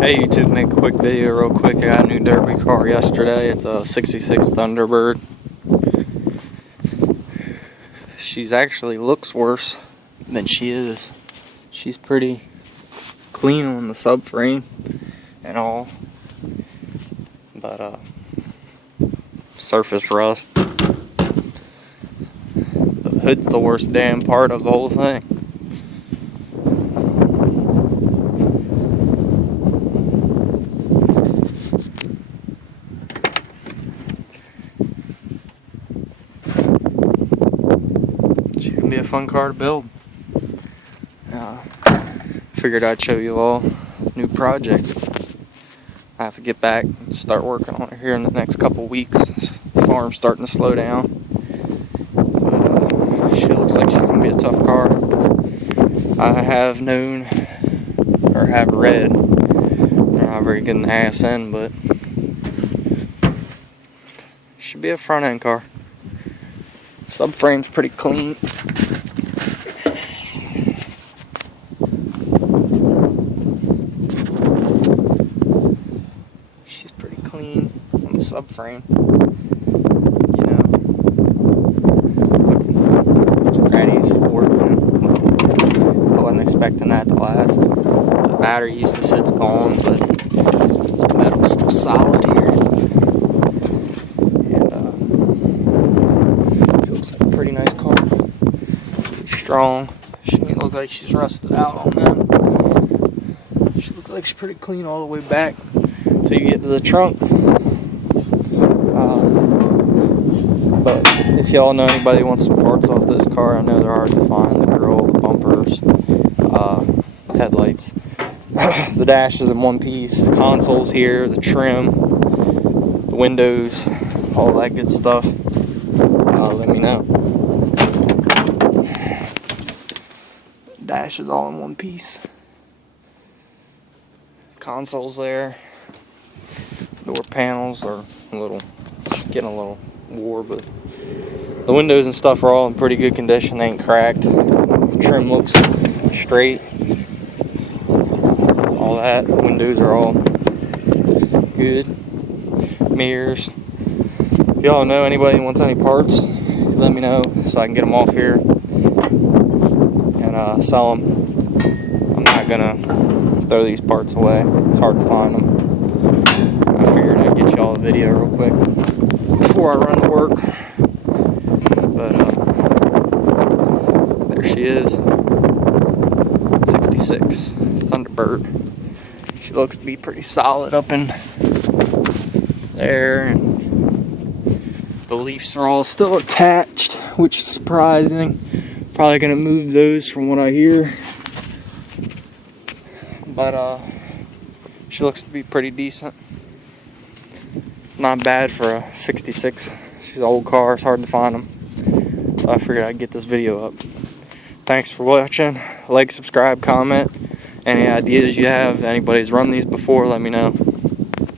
Hey YouTube, make a quick video real quick. I got a new derby car yesterday. It's a 66 Thunderbird. She's actually looks worse than she is. She's pretty clean on the subframe and all, but surface rust. The hood's the worst damn part of the whole thing. It's gonna be a fun car to build. Figured I'd show you all new projects. I have to get back and start working on it here in the next couple weeks. The farm's starting to slow down. She looks like she's gonna be a tough car. I have known, or have read, I'm not very good in the ASN, but should be a front end car. Subframe's pretty clean. She's pretty clean on the subframe. You know, Granny's Ford. I wasn't expecting that to last. The battery used to sit's gone, but the metal's still solid here. Looks like a pretty nice car. Pretty strong. She doesn't look like she's rusted out on that. She looks like she's pretty clean all the way back till you get to the trunk. But if y'all know anybody who wants some parts off this car, I know they're hard to find. The grill, the bumpers, headlights. The dash is in one piece. The console's here, the trim, the windows, all that good stuff. Let me know. Dash is all in one piece. Console's there. Door panels are getting a little wore, but the windows and stuff are all in pretty good condition. They ain't cracked. The trim looks straight. All that. The windows are all good. Mirrors. If y'all know anybody who wants any parts, let me know so I can get them off here and sell them. I'm not gonna throw these parts away. It's hard to find them. I figured I'd get y'all a video real quick before I run to work. But there she is, 66 Thunderbird. She looks to be pretty solid up in there, and the leaves are all still attached, which is surprising. Probably gonna move those from what I hear. But she looks to be pretty decent. Not bad for a 66. She's an old car, it's hard to find them. So I figured I'd get this video up. Thanks for watching. Like, subscribe, comment. Any ideas you have, anybody's run these before, let me know.